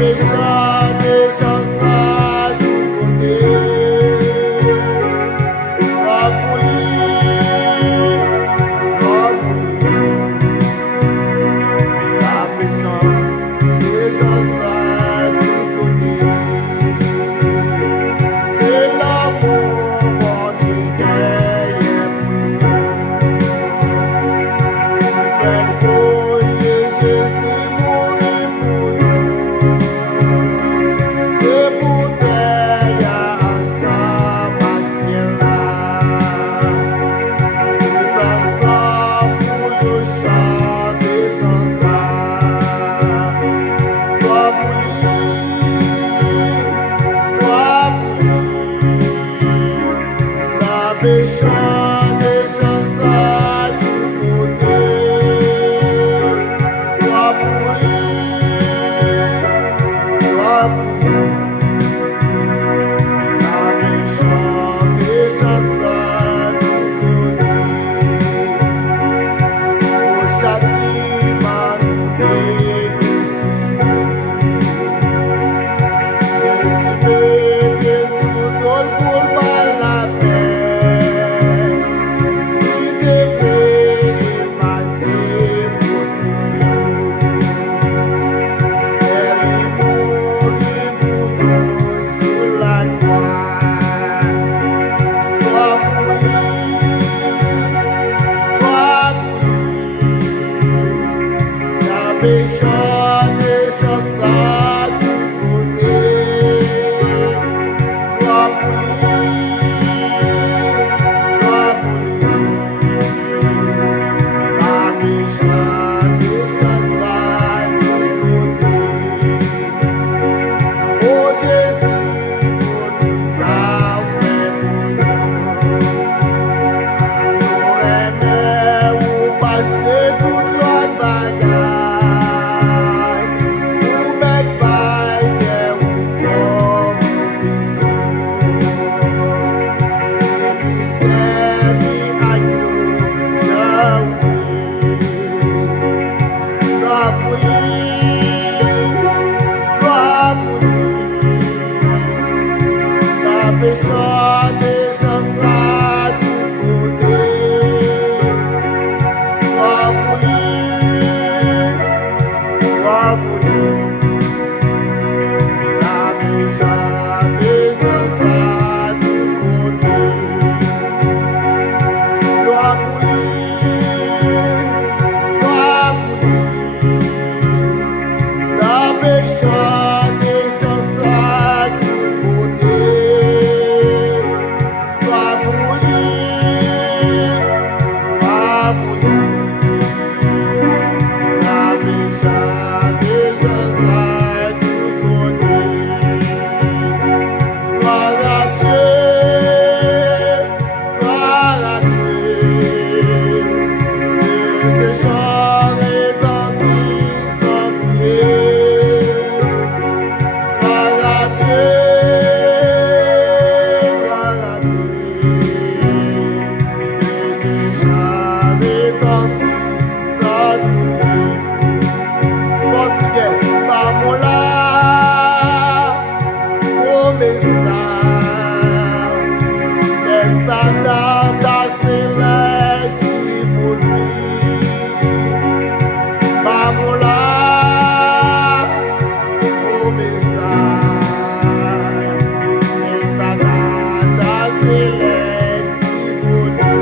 pécha des chansons tout côté. Gloire pour lui, gloire pour lui. La pécha des chansons tout côté. C'est l'amour, mon Dieu, gagné pour nous. Il fait le foyer, Jésus mourir pour nous. C'est pour terre, ensemble, Maxime là. Tout ensemble pour nous chanter chansons. Gloire pour lui, gloire pour lui. La pécha des chansons tout côté. Gloire pour lui, gloire pour lui. La pécha des chansons tout côté. Au châtiment nous délucidés. Jésus mettait sous tôle pour par la paix. Il devait effacer faute pour nous. Elle est mourit pour nous sous la croix. Gloire pour lui, gloire pour lui. La pécha des chansons tout côté. Gloire pour lui, gloire pour lui. La pécha des chansons tout côté. Oh Jésus, pour tout ça, fait pour nous. Nous aimons passer toute notre bagaille. Nous mettre par terre ou fort pour tout. Et puis servir à nous, j'oublie. Gloire pour lui, gloire pour lui. La pécha des chansons tout côté. Gloire pour lui, gloire pour lui. La pécha des chansons tout côté. Gloire pour lui, gloire pour lui. La pécha des chansons tout côté. Gloire pour lui, gloire pour lui. La pécha des chansons tout côté. Gloire à Dieu, gloire à Dieu. Que ces chants retentissent sans prier. Gloire à Dieu, gloire à Dieu. Que ces chants retentissent sans prier. Português, vamos lá, como está nesta data celeste por vir? Vamos lá, como está nesta data celeste